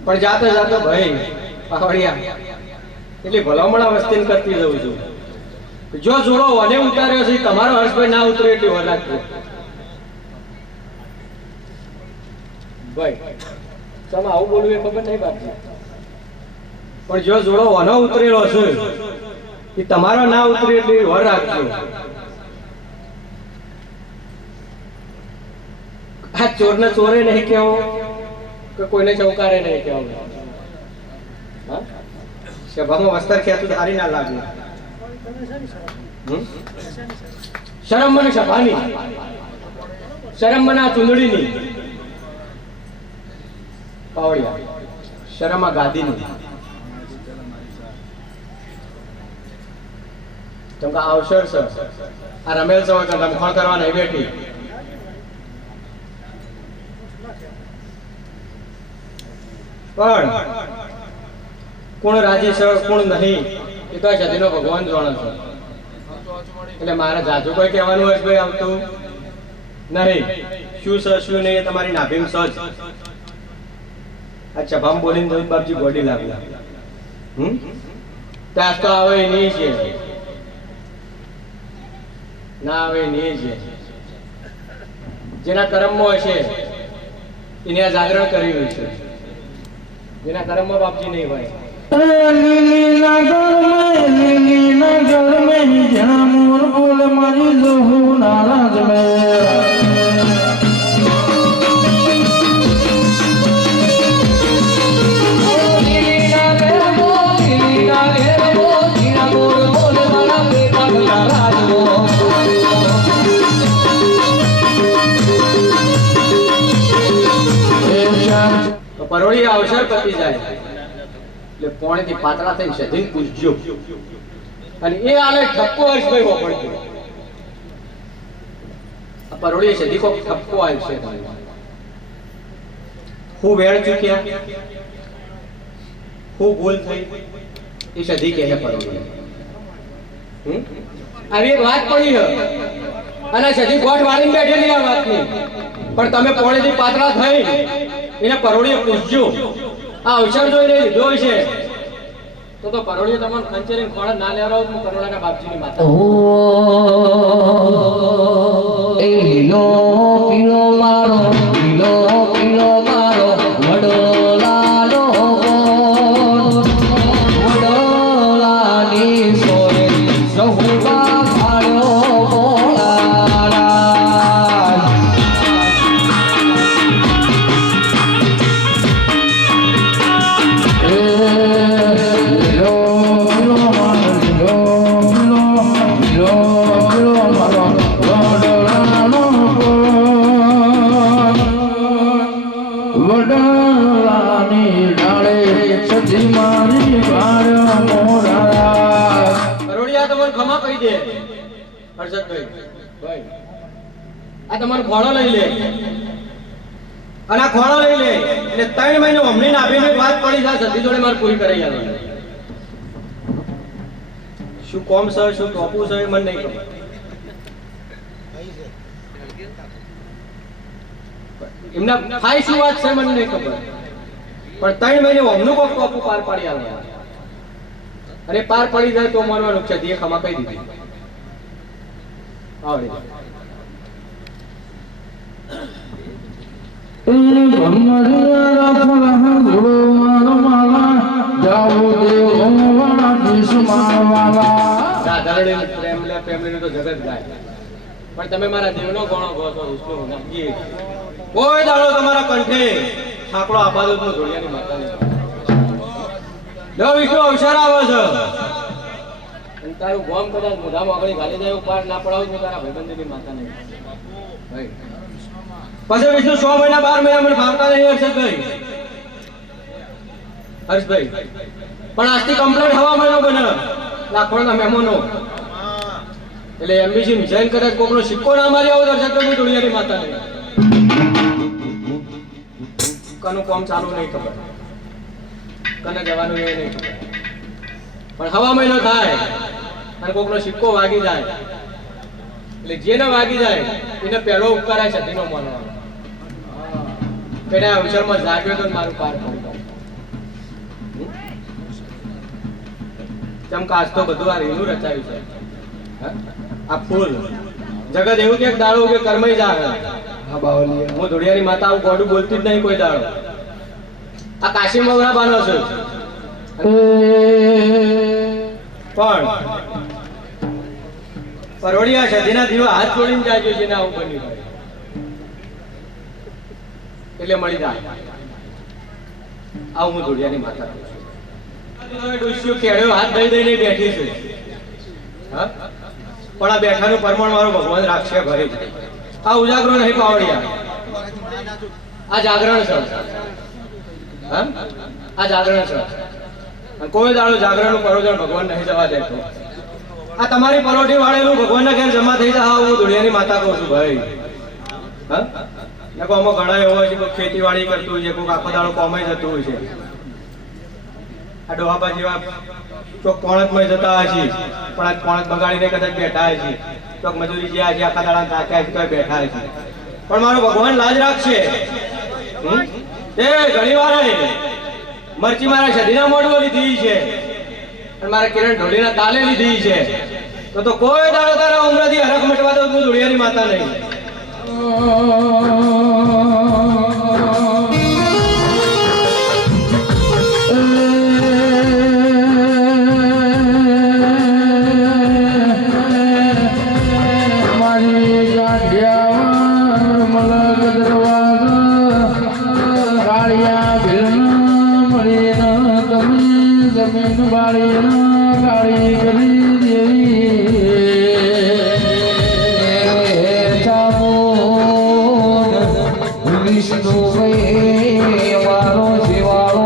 પણ જાતે જાતે ભાઈ પાવડિયા એટલી ભલામણા વસ્તી કરતી જવું છું જો જોડો વને ઉતાર્યો છે તમારો હર્ષભાઈ ના ઉતરે એટલી વાર લાગતી ભાઈ તમે આવું બોલવું એ ખબર નહીં બાપજી પણ જો જોડો વનો ઉતરેલો છે એ તમારો ના ઉતરે એટલી વાર રાખજો આ ચોરને ચોરે નહીં કેવો કે કોઈને ચૌકારે નહીં કેવો હા સભામાં વસ્ત્ર ખેતું સારી ના લાગે શરમ મને સભાની શરમ મને આ ચૂંદડીની પાવડિયા શરમ આ ગાદીની કેમ કે અવસર છે આ રમેલ છે રમખણ કરવા નહીં બેઠી પણ કોણ રાજી છે કોણ નહીં એ તો જતીનો ભગવાન જાણે છે એટલે મારે જાજુ કોઈ કહેવાનું હોય ભાઈ આવતું નહીં શું છે શું નહીં એ તમારી નાભીમ સજ આ ચભામ બોલીને જોઈ બાપજી ગોડી લાગ્યા ત્યાં તો આવે નહીં છે ના આવે નહીં છે જેના કર્મમાં હશે એને આ જાગરણ કર્યું છે જેના કર્મમાં બાપજી નહીં હોય લીલી નગર में जहाँ मोर बोल मारी लोहू नाराज में પરોળી આવશે અવસર પતી જાય એટલે પોણેથી પાતળા થઈને સધીને પૂછજો અને એ આલે ઠપકો હર્ષભાઈ વપડજો. આ પરોળીએ સધી કોક ઠપકો આવ્યો છે તમને. હું વેણ ચૂક્યા, હું ભૂલ થઈ એ સધી કહે છે પરોળીએ. આવી એક વાત પડી છે અને સધી ગોઠ વાળીને બેઠેલી આ વાતની, પણ તમે પોણેથી પાતળા થઈ એને પરોળીએ પૂછજો. આ અવસર જોઈને લીધો છે તો પરોળીએ તમને ખંચેરીને ખોળા ના લેવડાવું. હું પરોળાના બાપજીની માતા. એ લીલો પીળો મારો, લીલો પીળો મારો વડોલાનો વડોલાની સોરે સહુબા ભાળ્યો બોલારા. વડલાની ડાળે સજી મારી ભાળ્યો મોરા. પરોળિયા તમને ખમા કહી દે હર્ષદભાઈ ભાઈ, આ તમારો ખોળો લઈ લે અને આ ખોળો લઈ લે એટલે 3 મહિને હમણી નાભીની વાત પડી જાય સતી જોડે મારે પૂરી કરાઈ આવે. શું કોમ છે શું ટોપું છે એ મને નહીં ખબર, એમના થાય શું વાત છે મને નહીં ખબર, પણ 3 મહિને હમનું કોક ટોપું પાર પાડી આવે અને પાર પડી જાય તો માનવાનું છે તે ખમા કહી દીધી. આવડે ભમરિયા રફલા ગુરુ માલા જાવો દેવવાળા દિશમાવાલા. રાધારણી પ્રેમલે પ્રેમલે તો જગત ગાય, પણ તમે મારા દેવનો ગણો ગો છો વિષ્ણુ નક્કી કોઈ દાડો તમારા કંઠે સાંકળો આબાદ નો ધોળિયાની માતાને લો વિષ્ણુ અવસર આવે છે અને તારું ગોમ કદાચ મોઢામાં આગળ ગાલી જાય પાર ના પડાવું તો તારા ભાઈબંધની માતાને ભાઈ. પછી વિષ્ણુ 6 મહિના 12 મહિના મને ભાવતા નહીં હર્ષદભાઈ, હર્ષભાઈ પણ આજથી કમ્પ્લેટ હવા મહિનો બને લાખોના મહેમાનો એટલે એમ્બિશન જૈન કદાચ કોકનો સિક્કો ના મારી આવો હર્ષદભાઈ ધોળિયાની માતાને કનું કોમ ચાલુ નહીં ખબર, કને જવાનું એ નહીં ખબર, પણ હવા મહિનો થાય અને કોકનો સિક્કો વાગી જાય એટલે જેને વાગી જાય એને પહેલો ઉપકાર આ સતીનો માનવાનો. પેલા અવસરમાં જાગ્યો તો મારું પાર પડી ગયું. ચમકા આજ તો બધું આ રીનું રચાયું છે. આ ફૂલ જગત એવું કે દાડો કે કર્મઈ જાય. હું ધોળિયાની માતા આવું ગોડું બોલતી જ નહીં કોઈ દાડો. આ કાશી મવરા બાનો છે પણ પરોળિયા સધીના દીવા હાથ જોડીને જાજો જેને આવું બન્યું હોય એટલે મળી જાય. આવું હું ધોળિયાની માતા કહું છું. ડોશીઓ કેળ્યો હાથ દઈ દઈને બેઠી છે, હા પણ આ બેઠાનું પરમાણ મારો ભગવાન રાખશે ભરે. આ ઉજાગરો નહીં પાવડિયા, આ જાગરણ છે. હા આ જાગરણ છે અને કોઈ દાડો જાગરણનું પરોજણ ભગવાન નહીં જવા દેતો. આ તમારી પરોઠી વાળેલું ભગવાનના ઘેર જમા થઈ જાય. હું ધોળિયાની માતા કહું છું ભાઈ. હા ને આમાં ઘણા એવો હોય છે કોઈ ખેતીવાડી કરતું હોય છે, કોઈ આખો દાડો કોમાઈ જતું હોય છે. આ ડોહાબા જેવા ચોક પોણતમાં જતા હોય છે પણ આજ પોણત બગાડીને કદાચ બેઠા હોય છે. ચોક મજૂરી જે આજે આખા દાડા થાક્યા છે તો બેઠા હોય છે. પણ મારો ભગવાન લાજ રાખશે. એ ઘણી વાર મરચી મારા સધીના મોઢું લીધી છે અને મારા કિરણ ઢોલીના તાલે લીધી છે તો કોઈ દાડો તારા ઉમરાથી હરખ મટવા દઉં હું ધોળિયાની માતા નહીં. વિષ્ણુ મારો જીવાળો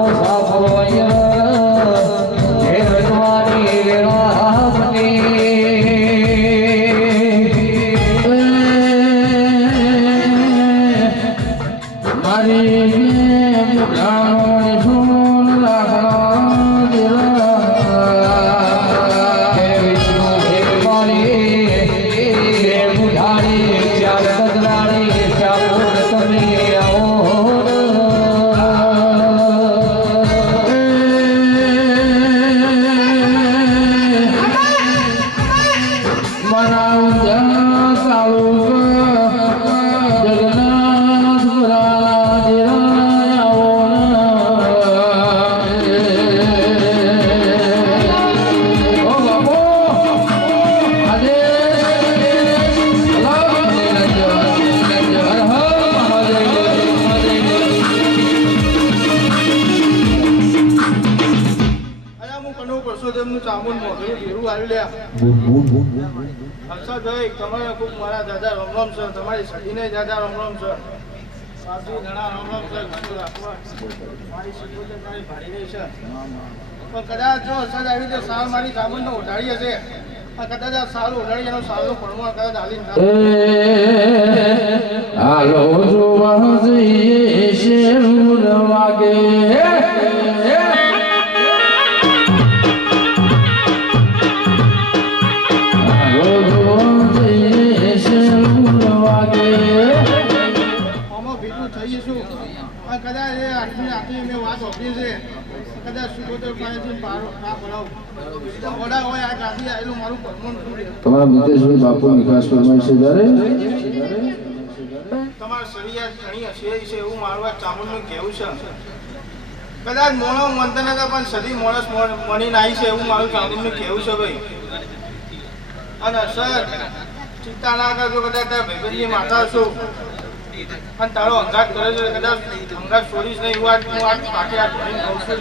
શિકોતરનું ચામુંડ મોઢું ભેરું આવી લ્યા હર્ષદભાઈ તમારે ખૂબ મારા દાદા રામ રામ સર તમારી સખીને દાદા રામ રામ સર સાસુ ઘણા રામ રામ સર ઘણું રાખવા મારી શિકોતર મારી ભાડી રહી છે પણ કદાચ જો હર્ષદ આવી રીતે સાલ મારી ચામુંડને ઉઠાડી હશે કદાચ આ સાલ ઉઠાડી એનો સાલનું પડવું કદાચ હાલી ના હાલો જોવા જઈએ શેર વાગે કદાચ એ આટલી મેં વાત વાપરી છે કદાચ શિકોતર પાસેથી પારો ના પડાવું વડા હોય આ ગાંધી આવેલું મારું પરમણ શું તમારા મિતેશભાઈ બાપુ વિકાસ ફરમાય છે જ્યારે તમારા શરીર ઘણી હશે છે એવું મારું આ ચામુંડનું કહેવું છે કદાચ મોણો મંતન હતા પણ સદી માણસ મણીને આવી છે એવું મારું ચામુંડનું કહેવું છે ભાઈ અને સર ચિંતા ના કરજો કદાચ તારા ભાઈબંધની માતા છું અને તારો અંગાત કરે છે કદાચ અંગાત છોડીશ નહીં એવું હું આ પાકે આ ધોઈને કહું છું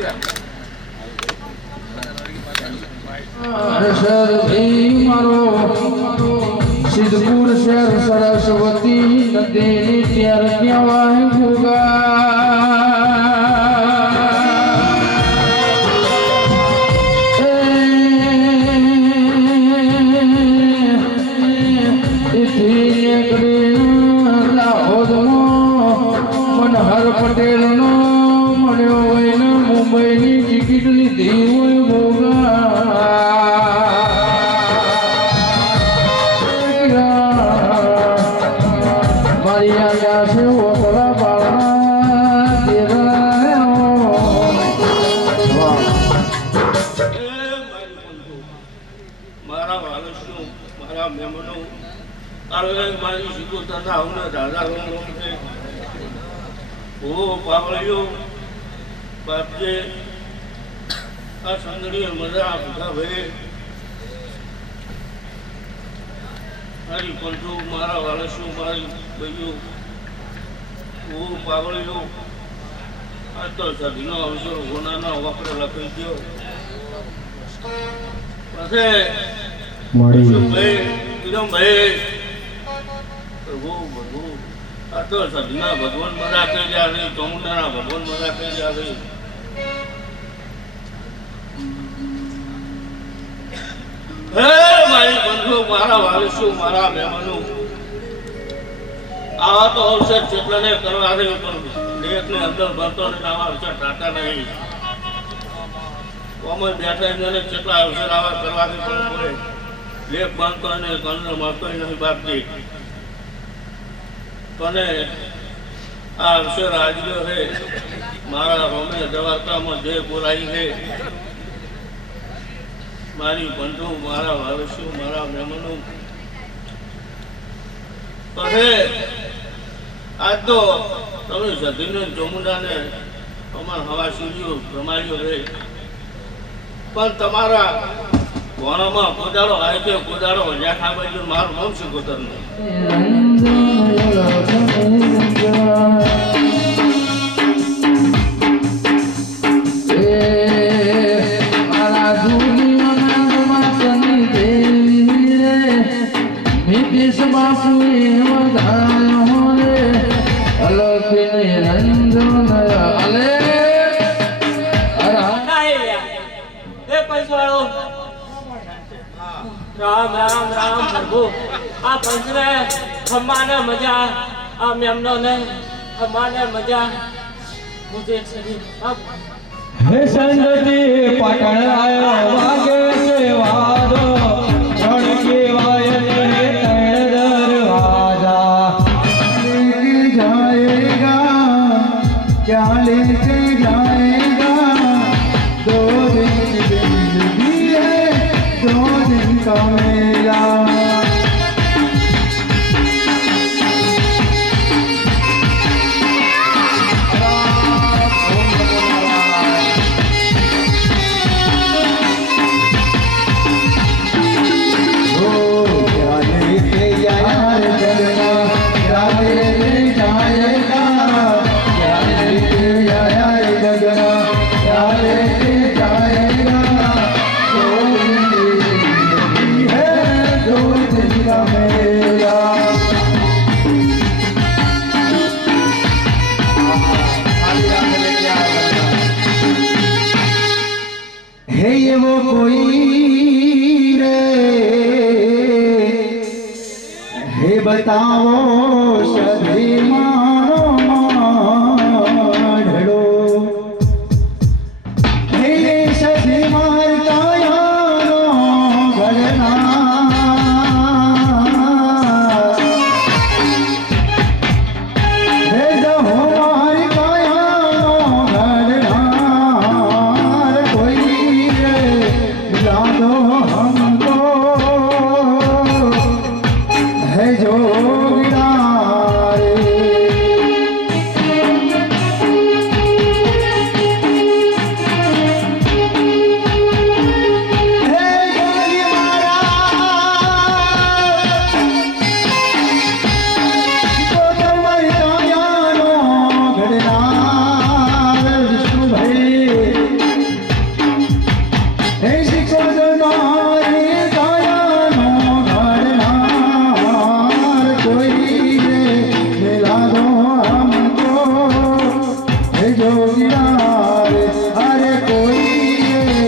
મારો સિદ્ધપુર શહેર સરસ્વતી નદીની ત્યાર કહેવાય પટેલ નો મળ્યો હોય ને મુંબઈની ટિકિટ લીધી હોય મારી આવ્યા છે ઓપરા મારા વાલસનું મારા મહેમાનો મારી શિકોતર આવું દાદા ઓ પાવળિયો બાપજે આ સંદડીએ મજા ભૂખા ભાઈ મારી પંથુ મારા વાલસું મારી ભાઈઓ ઓ પાવળિયો આ તો સદીનો અવસર હોનાના વખરે લખાઈ ગયો પછી ભાઈ વિરમભાઈ પ્રભુ પ્રભુ આ તો સદના ભગવાન મજા કરી રહ્યા છે ચામુંડાના ભગવાન મજા કરી રહ્યા છે હે મારી બંધુ મારા વાલસુ મારા મહેમાનો આવા તો અવસર ચેટલાને કરવા દે પણ લેખને અંદર ભરતો ને આવા અવસર થતા નહીં કોમર બેઠા એને કેટલા અવસર આવા કરવા દે પણ કોઈ લેખ બાંધતો અને કંદર મળતો નહીં બાપજી અને આ અવસર આજ્યો છે મારા રોમે દ્વારકામાં જે બોલાઈ છે મારી બંધુ મારા વારસુ મારા મહેમાનો પછી આજ તો તમે સધીને ચામુંડાને અમારા હવા સીડીઓ રમાડ્યો છે પણ તમારા વોણામાં કોદાળો આવે છે કોદાળો જ્યાં ખાવા મારું નામ શિકોતરનું રામ રામ રામ પ્રભુ આ પંચને ખમ્માને મજા આ મેમનો ને ખમ્માને મજા મુજે સદી અબ હે સંગતી પાટણ આયો વાગે છે વાદો રણ કેવાય ને તણ દરવાજા लेके जाएगा क्या लेके जाएगा 2 दिन जिंदगी है 2 दिन का मेला બતાવો સધી મારો માઢડો હે સધી માર કાયાનો ઘરના હે જો મારી કાયાનો ઘરના કોઈ લાદો હમકો है जोगिड़ा रे हे जोगी महाराज तो तुम्हारी कायानो घड़ना विष्णु भाई हे शिको तुम्हारी कायानो घड़ना कोई रे मिला दो हमको हे जोगिड़ा रे अरे कोई रे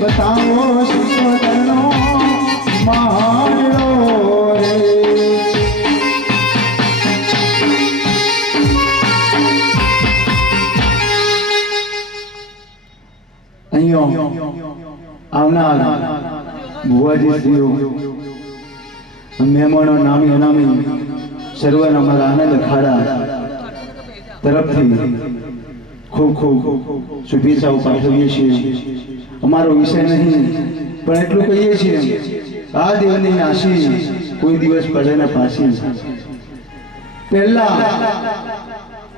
बताओ शिशोधनो मारो रे અહીંયા આવનાર ભુવાજી મહેમાનો નામી અનામી સર્વના અમારા આનંદ અખાડા તરફથી ખૂબ ખૂબ શુભેચ્છાઓ પાઠવીએ છીએ અમારો વિષય નહીં પણ એટલું કહીએ છીએ આ દેવની આશી કોઈ દિવસ પડે ને પાછી પહેલા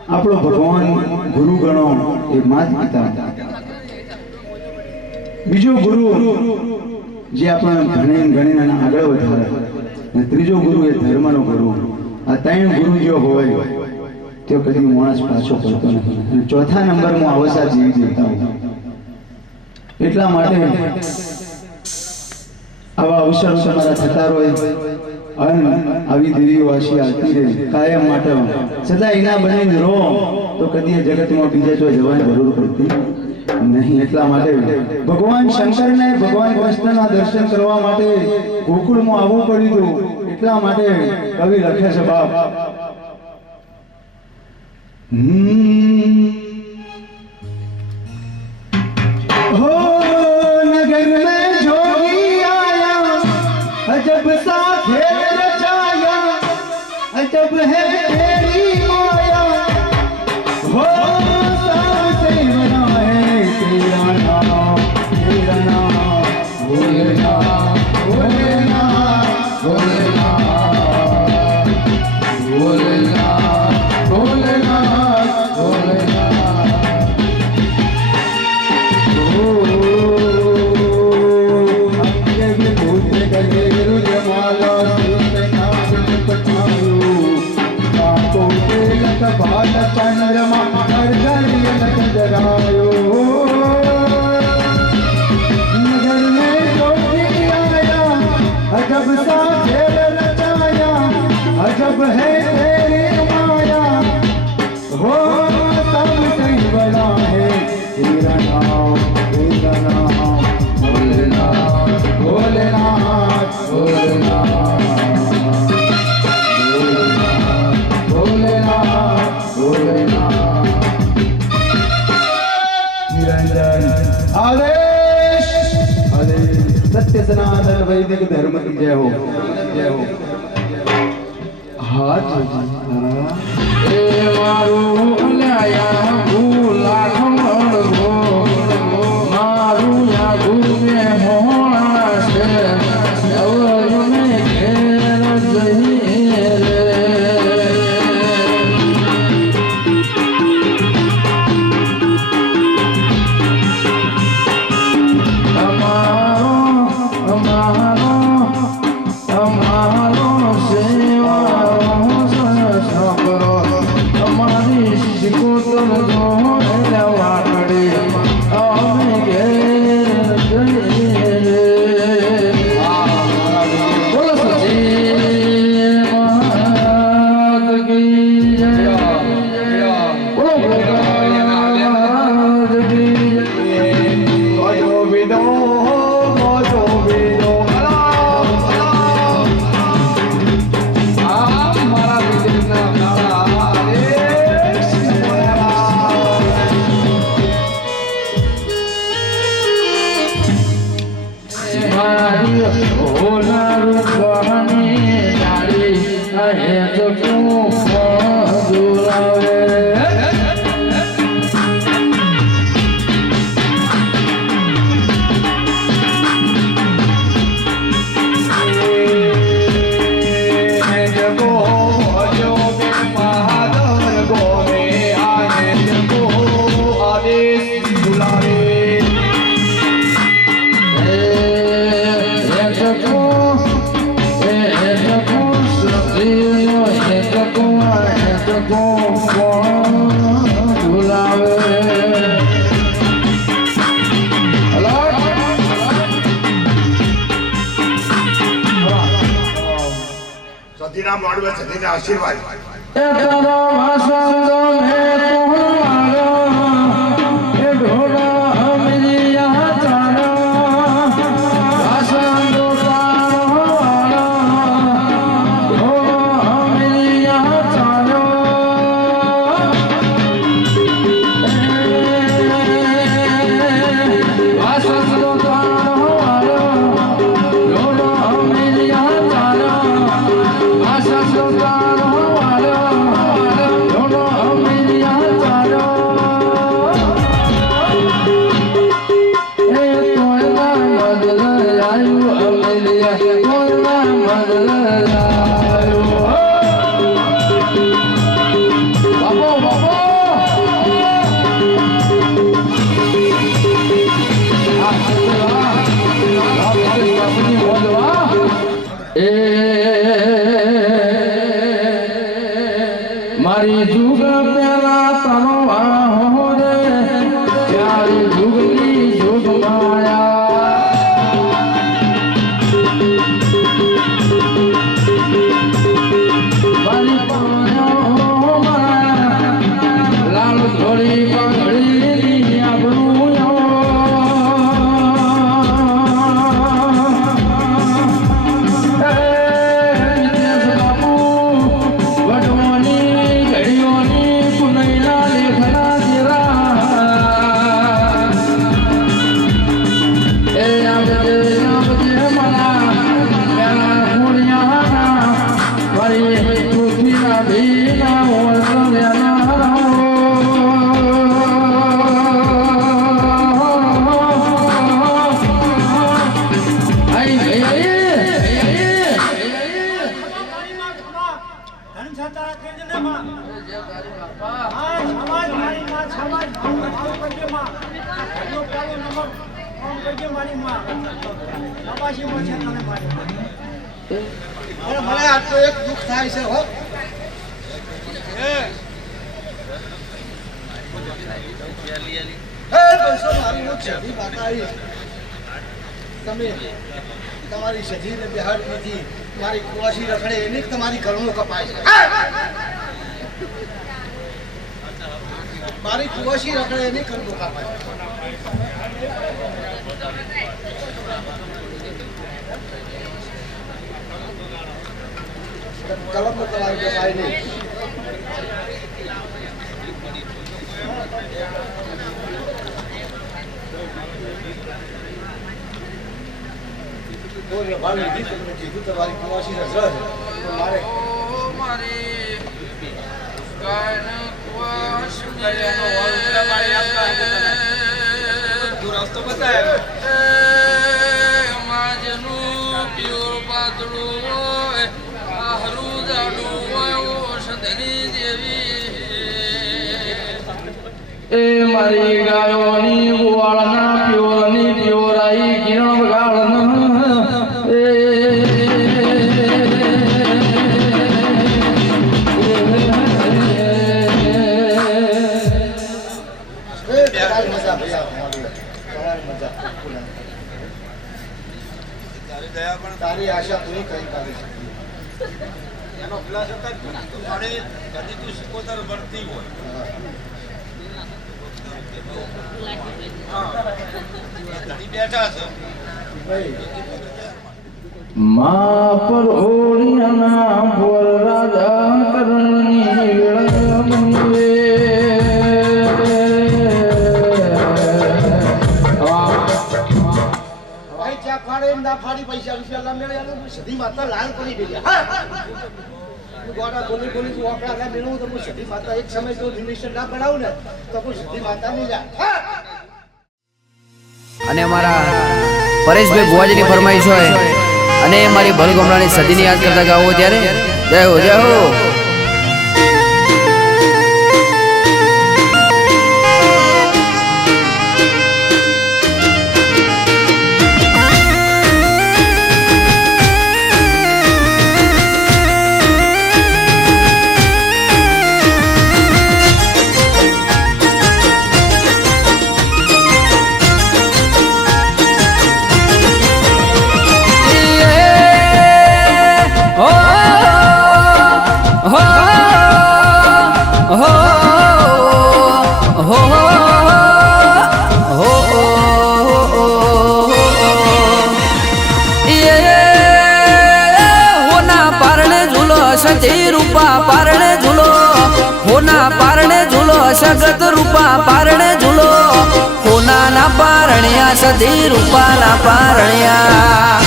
આપણો ભગવાન ગુરુ ગણો એ માત પિતા બીજો ગુરુ જે આપણે ગણીને આગળ વધારે અને ત્રીજો ગુરુ એ ધર્મનો ગુરુ આ ત્રણ ગુરુ જો હોય તો કદી માણસ પાછો પડતો નથી અને ચોથા નંબરમાં અવસા જીવી દેતા હોય એટલા માટે આવા અવસરો તમારા થતા હોય અને આવી દેવી વાસી આવતી રહે કાયમ માટે સદા એના બનીને રહો તો કદી જગતમાં બીજા જો જવાની જરૂર પડતી નહીં એટલા માટે ભગવાન શંકરને ભગવાન કૃષ્ણના દર્શન કરવા માટે ગોકુળમાં આવવું પડ્યું એટલા માટે કવિ લખે છે બાપ हो नगर में जोगी आया अजब सा खेल रचाया अजब है तेरी माया हो सबसे बड़ा है तेरा नाम भोलेनाथ भोलेनाथ भोलेनाथ भोलेनाथ भोलेनाथ चंद्रमा हर घड़ी जगायो नगर में ज्योति आया अजब सा खेल रचाया अजब है तेरी माया हो सबसे बड़ा है तेरा नाम भोलेनाथ भोलेनाथ भोलेनाथ आदेश आदेश सत्य सनातन वैदिक धर्म की जय हो जय हो हाथ ए मारू अलाया भूला खमण गो मारू या गुरु मोहना से अवल में घेर जही रे सेवा करो हमारी शिको तुम મારી હોનારું કહાની ડાળી હે જગું દુરાવે સતીના મોડવે સતીના આશીર્વાદ મારી જુગ પેલા તનો વાહો રે ત્યારે જુગની જુગ માયા મારી પાયો માયા લાલ થોડી પગડી આબરૂ મને આ તો એક દુઃખ થાય છે હો તમે તમારી સજીને બિહાર નથી મારી કુવાસી રખડે એની તમારી કરુણો કપાય છે મારી કુવાસી રખડે એની કરુણો કપાય કલમ તમારી કપાય નહીં તમારી કુવાસી રખડે મારે રસ્તો બતાવે પ્યોર પાતળું હોય આહરું જાડું હોય ઓષધની દેવી એ મારી ગાયોની ગોવાળના પ્યોરની પ્યોરાઈ કિરણ ગાળના તારી આશા પૂરી કરી પાડી એનો ખુલાસો કર મારે કદી તું સિકોતર વર્તી હોય બેઠા છે મા પર ઓળિયાના બોલ રાજા કરણની વેળા ચા ફાડે ના ફાડી પૈસા રૂપિયા મેળવ્યા સધી માતા લાલ કરી ગયા ગોડા બોલી બોલી તું ઓકળા ના મેળવું તો હું સધી માતા એક સમય જો નિમિષન ના બનાવું ને તો હું સધી માતા નહીં જા અને અમારા પરેશભાઈ ભુવાજીની ફરમાઈશ હોય અને મારી ભલગમડાની સદીની યાદ કરતા ગાવો ત્યારે જય હો જય હો. સતી રૂપા પારણે ઝૂલો હોના પારણે ઝૂલો સગત રૂપા પારણે ઝૂલો હોના ના પારણિયા સતી રૂપા ના પારણિયા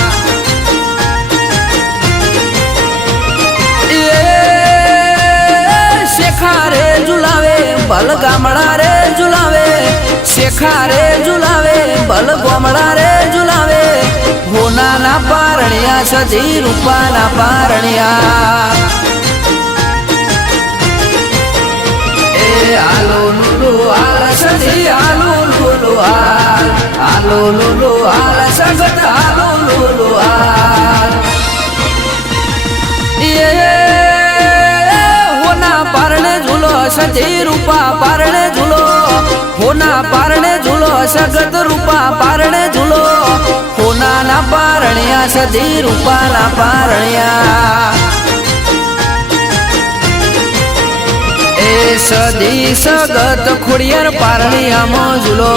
શેખા રે ઝુલાવે બલ ગામડા રે ઝુલાવે શેખા રે ઝુલાવે બલ ગામડા રે ઝુલાવે હોના ના પારણિયા સતી રૂપા ના પારણિયા આલો લુલુ આલ સતી આલો લુલુ આલો લુલુ આલ સગત આલો લુલુ આલ હોના પારણે ઝૂલો સતી રૂપા પારણે ઝૂલો હોના પારણે ઝૂલો સગત રૂપા પારણે ઝૂલો હોના ના પારણિયા સતી રૂપા ના પારણિયા સદી સગત ખોડિયાર પારણિયામાં ઝૂલો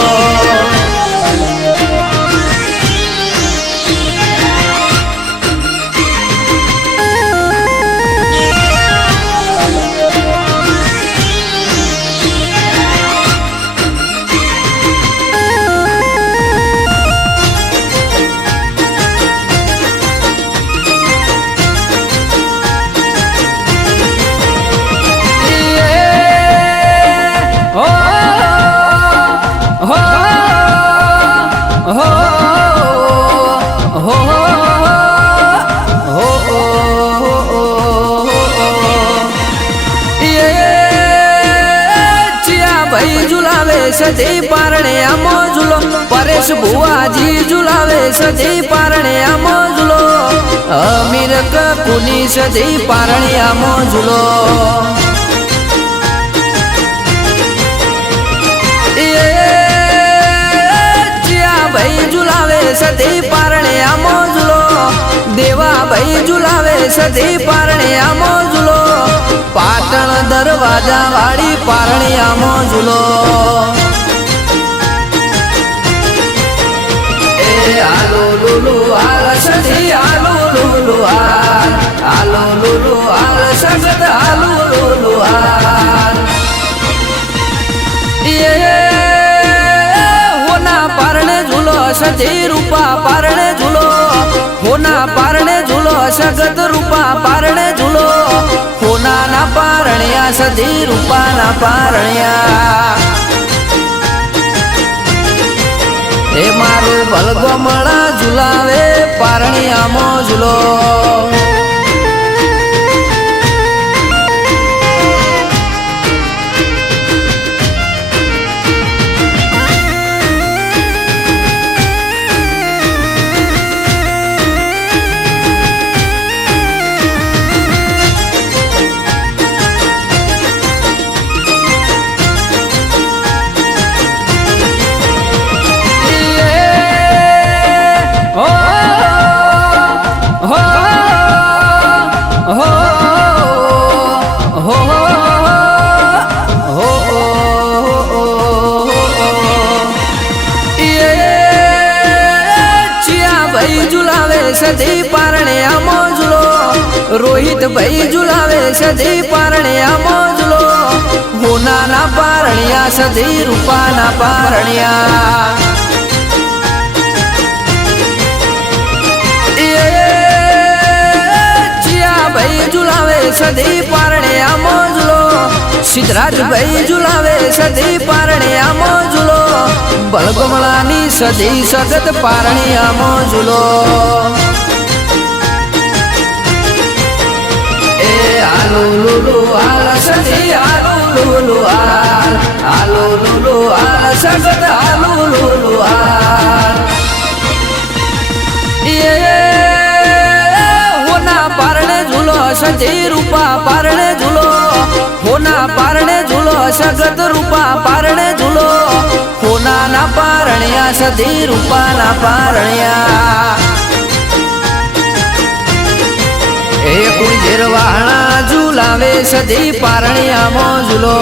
સતી પારણે આમો ઝૂલો પરેશ ભુવાજી ઝુલાવે સતી પારણે આમો ઝૂલો અમીર કુની સતી પારણે આમો ઝૂલો ભાઈ ઝુલાવે સતી પારણે આમો ઝૂલો દેવા ભાઈ ઝુલાવે સતી પારણે આમો ઝૂલો પાટણ દરવાજા વાળી પારણે આમો ઝૂલો આલો લુલુ આલ સતી આલો લુલુ આલો લુલુ આલ સગત આલો લુલુ આલ હોના પારણે ઝૂલો સતી રૂપા પારણે ઝૂલો હોના પારણે ઝૂલો સગત રૂપા પારણે ઝૂલો હોના ના પારણિયા સતી રૂપા ના પારણિયા એ મારું ભલગોમડા ઝુલાવે પારણિયામાં ઝૂલો સદી પારણે આમો ઝૂલો રોહિત ભાઈ ઝુલાવે સદી પારણે આમો ઝૂલો હોના ના પારણિયા સદી રૂપા ના પારણિયા સદી પારણે આમો ઝૂલો સિદ્ધરાજભાઈ ઝુલાવે સદી પારણે આમો ઝૂલો બળગમણાની સદી સગત પારણે આમો ઝૂલો એ આલુ લુલુ આલ સદી આલુ લુલુ આલુ લુલુ આલ સગત આલુ લુલુ આલ હોના પારણે ઝૂલો સદી રૂપા પારણે ઝૂલો હોના પારણે ઝૂલો સગત રૂપા પારણે ઝૂલો હોના ના પારણ્યા સદી રૂપા ના પારણ્યા એ કોઈ જેરવાણા ઝૂલાવે સદી પારણ્યામાં ઝૂલો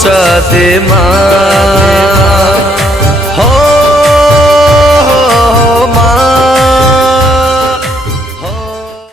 સતે માં